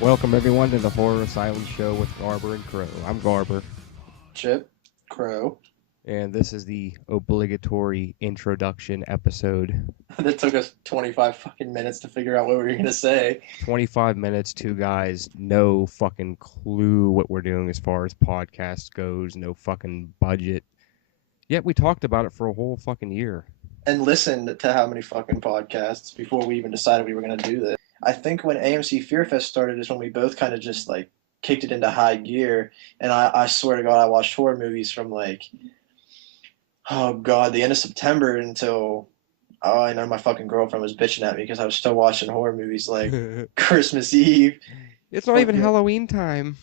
Welcome everyone to the Horror Asylum Show with Garber and Crow. I'm Garber, Chip, Crow. and this is the obligatory introduction episode. That took us 25 fucking minutes to figure out what we were gonna say. 25 minutes, two guys, no fucking clue what we're doing as far as podcast goes, no fucking budget. Yet we talked about it for a whole fucking year. And listened to how many fucking podcasts before we even decided we were gonna do this. I think when AMC Fear Fest started is when we both kind of just like kicked it into high gear. And I swear to God, I watched horror movies from like, oh God, the end of September until, oh, I know my fucking girlfriend was bitching at me because I was still watching horror movies like Christmas Eve. It's not even Fucking, Halloween time.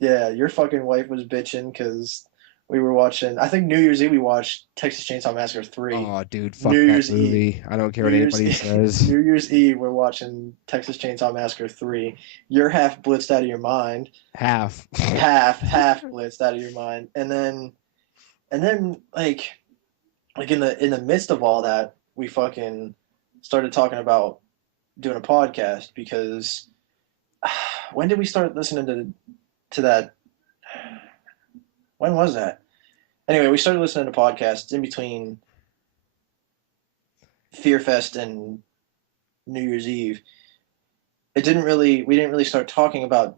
yeah, your fucking wife was bitching because we were watching. I think New Year's Eve we watched Texas Chainsaw Massacre 3. Oh, dude, fuck New that Year's Eve. movie. I don't care New what Year's anybody says. New Year's Eve we're watching Texas Chainsaw Massacre 3. You're half blitzed out of your mind. Half. Half blitzed out of your mind. And then like in the midst of all that, we fucking started talking about doing a podcast because when did we start listening to that? When was that? Anyway, we started listening to podcasts in between Fear Fest and New Year's Eve. We didn't really start talking about,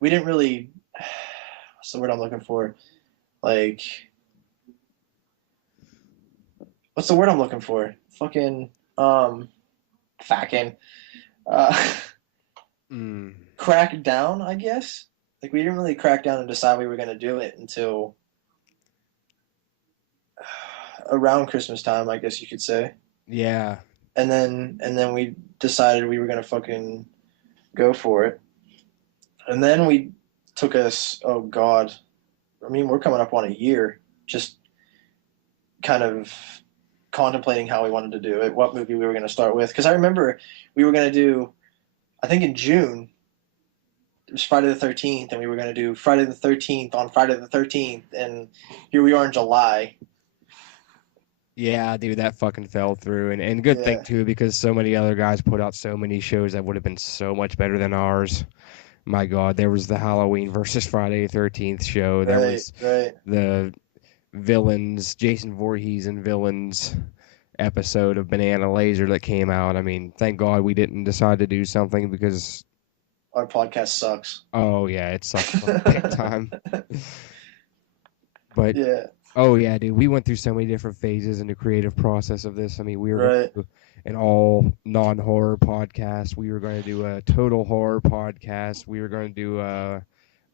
we didn't really, what's the word I'm looking for? Like, what's the word I'm looking for? Fucking, facking. Uh, crack down, I guess. Like, we didn't really crack down and decide we were going to do it until around Christmas time, I guess you could say. Yeah. And then we decided we were gonna fucking go for it. And then we took us, oh God, I mean we're coming up on a year just kind of contemplating how we wanted to do it, what movie we were gonna start with. Because I remember we were gonna do, I think in June, it was Friday the 13th, and we were gonna do Friday the 13th on Friday the 13th, and here we are in July. Yeah, dude, that fucking fell through. And good thing, Yeah, too, because so many other guys put out so many shows that would have been so much better than ours. My God, there was the Halloween versus Friday the 13th show. There right, was right. the Villains, Jason Voorhees and Villains episode of Banana Laser that came out. I mean, thank God we didn't decide to do something because, Our podcast sucks. oh, yeah, it sucks big time. But Yeah, oh yeah, dude, we went through so many different phases in the creative process of this. I mean, we were going right. to do an all non-horror podcast. We were going to do a total horror podcast. We were going to do a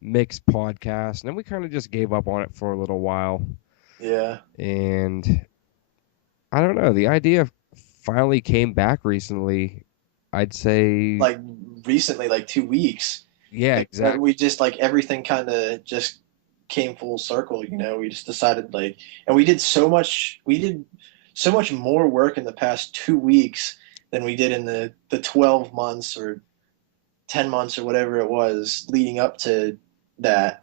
mixed podcast, and then we kind of just gave up on it for a little while. Yeah. And I don't know, the idea finally came back recently. I'd say, Like recently, like 2 weeks. yeah, Like exactly. we just like everything kind of just came full circle. We just decided like, and we did so much more work in the past 2 weeks than we did in the 12 months or 10 months or whatever it was leading up to that.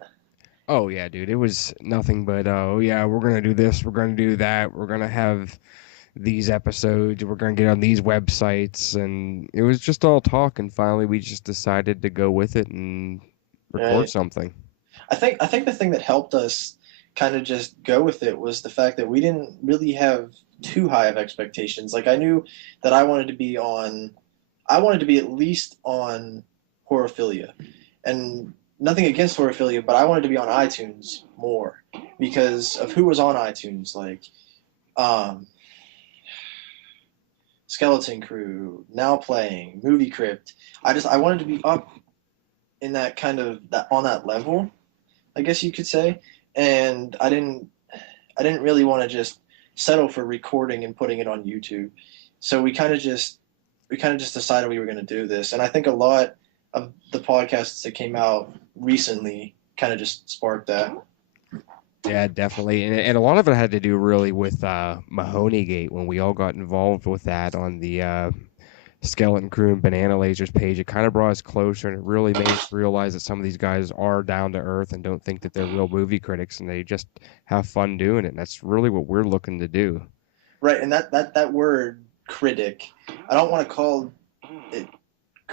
Oh yeah, dude, it was nothing but oh yeah, we're gonna do this, we're gonna do that, we're gonna have these episodes, we're going to get on these websites, and it was just all talk, and finally we just decided to go with it and record Right. something. I think the thing that helped us kind of just go with it was the fact that we didn't really have too high of expectations. Like I knew that I wanted to be at least on Horophilia, and nothing against Horophilia, but I wanted to be on iTunes more because of who was on iTunes, like um, Skeleton Crew, Now Playing, Movie Crypt. I wanted to be up in that kind of that on that level, I guess you could say. And I didn't really want to just settle for recording and putting it on YouTube. So we kind of just decided we were going to do this. And I think a lot of the podcasts that came out recently kind of just sparked that. Yeah, definitely, and a lot of it had to do really with Mahoney Gate when we all got involved with that on the Skeleton Crew and Banana Lasers page. It kind of brought us closer, and it really made us realize that some of these guys are down to earth and don't think that they're real movie critics, and they just have fun doing it. And that's really what we're looking to do. Right, and that word critic, I don't want to call it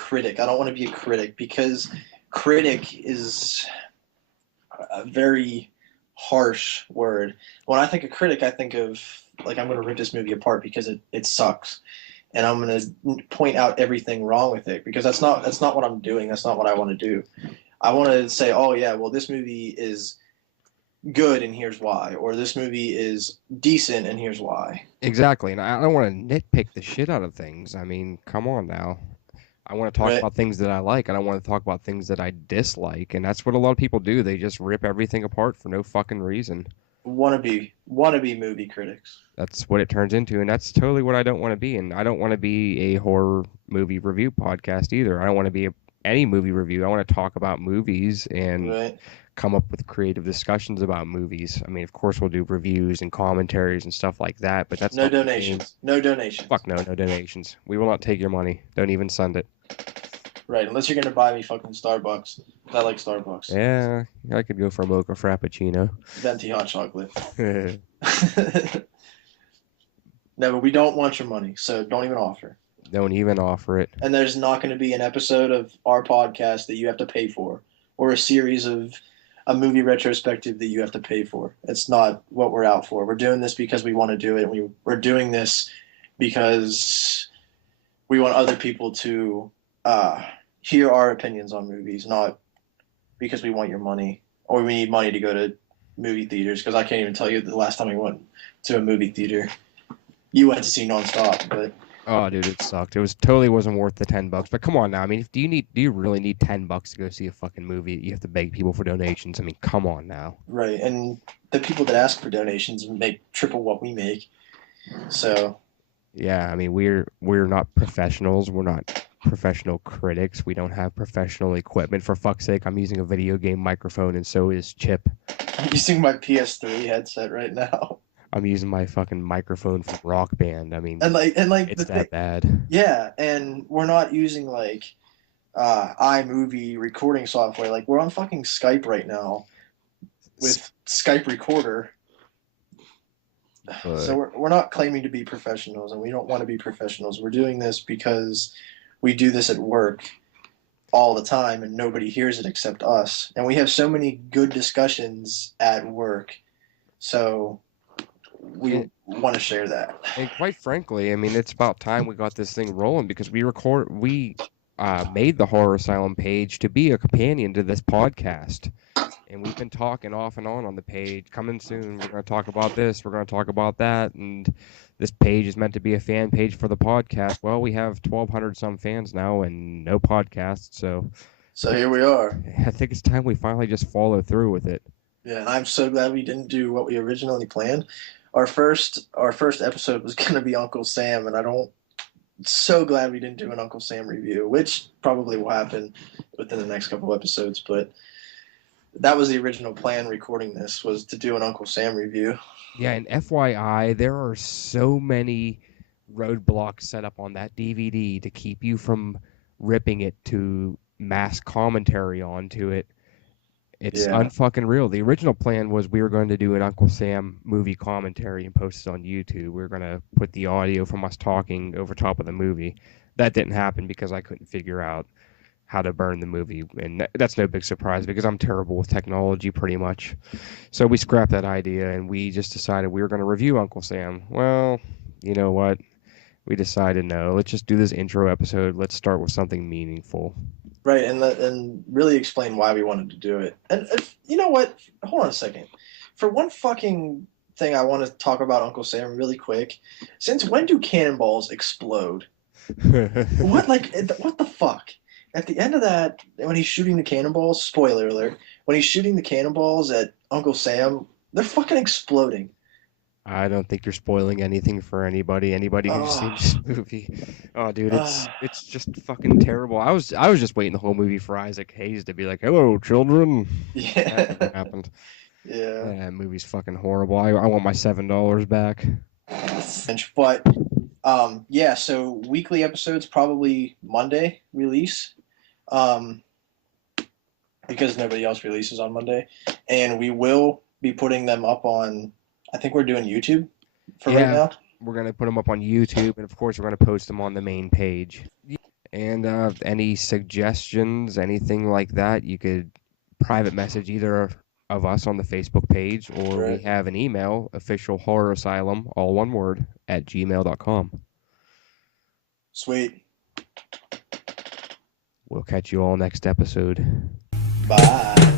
critic. I don't want to be a critic because critic is a very harsh word. When I think of critic, I think of like I'm going to rip this movie apart because it sucks, and I'm going to point out everything wrong with it because that's not what I'm doing. That's not what I want to do. I want to say, oh yeah, well this movie is good and here's why, or this movie is decent and here's why. Exactly, and I don't want to nitpick the shit out of things. I mean, come on now. I want to talk Right? about things that I like. I don't want to talk about things that I dislike, and that's what a lot of people do. They just rip everything apart for no fucking reason. Wannabe movie critics. That's what it turns into, and that's totally what I don't want to be. And I don't want to be a horror movie review podcast either. I don't want to be any movie review. I want to talk about movies and Right? come up with creative discussions about movies. I mean, of course, we'll do reviews and commentaries and stuff like that, but that's No not the main. donations. No donations. Fuck no, no donations. We will not take your money. Don't even send it. Right, unless you're gonna buy me fucking Starbucks. 'Cause I like Starbucks. Yeah, I could go for a mocha frappuccino. Venti hot chocolate. Don't No, but we don't want your money, so don't even offer. even offer it. And there's not going to be an episode of our podcast that you have to pay for, or a series of a movie retrospective that you have to pay for. It's not what we're out for. We're doing this because we want to do it. We're doing this because we want other people to hear our opinions on movies, not because we want your money or we need money to go to movie theaters. Because I can't even tell you the last time we went to a movie theater. You went to see Nonstop, but Oh, dude, it sucked. It totally wasn't worth the $10. But come on now. I mean, do you really need $10 to go see a fucking movie? You have to beg people for donations. I mean, come on now. right, and the people that ask for donations make triple what we make. So Yeah, I mean, we're not professionals. We're not professional critics. We don't have professional equipment. For fuck's sake, I'm using a video game microphone, and so is Chip. I'm using my PS3 headset right now. I'm using my fucking microphone from Rock Band. I mean, And like it's that bad. yeah, and we're not using like iMovie recording software. Like we're on fucking Skype right now with Skype Recorder. But So we're not claiming to be professionals, and we don't want to be professionals. We're doing this because we do this at work all the time, and nobody hears it except us. And we have so many good discussions at work, so we want to share that. and quite frankly, I mean, it's about time we got this thing rolling because we made the Horror Asylum page to be a companion to this podcast. And we've been talking off and on the page. Coming soon, we're going to talk about this, we're going to talk about that, and this page is meant to be a fan page for the podcast. Well, we have 1,200 some fans now and no podcast, so here we are. I think it's time we finally just follow through with it. Yeah, and I'm so glad we didn't do what we originally planned. Our first episode was going to be Uncle Sam, and so glad we didn't do an Uncle Sam review, which probably will happen within the next couple episodes, but that was the original plan. Recording this was to do an Uncle Sam review. Yeah, and FYI, there are so many roadblocks set up on that DVD to keep you from ripping it to mass commentary onto it. It's unfucking real. The original plan was we were going to do an Uncle Sam movie commentary and post it on YouTube. We were going to put the audio from us talking over top of the movie. That didn't happen because I couldn't figure out how to burn the movie. And that's no big surprise because I'm terrible with technology pretty much. So we scrapped that idea and we just decided we were going to review Uncle Sam. Well, you know what? We decided no. Let's just do this intro episode. Let's start with something meaningful. Right, and really explain why we wanted to do it. And you know what? Hold on a second. For one fucking thing, I want to talk about Uncle Sam really quick. Since when do cannonballs explode? What the fuck? At the end of that, when he's shooting the cannonballs, spoiler alert, when he's shooting the cannonballs at Uncle Sam, they're fucking exploding. I don't think you're spoiling anything for anybody who's seen this movie. Oh, dude, it's just fucking terrible. I was just waiting the whole movie for Isaac Hayes to be like, "Hello, children." Yeah. That never happened. Yeah. That movie's fucking horrible. I want my $7 back. But yeah, so weekly episodes probably Monday release. Because nobody else releases on Monday. And we will be putting them up on, I think we're doing YouTube for right now. We're going to put them up on YouTube, and of course we're going to post them on the main page. And any suggestions, anything like that, you could private message either of us on the Facebook page, or we Right. have an email, official horror asylum, all one word, at gmail.com. Sweet. We'll catch you all next episode. Bye.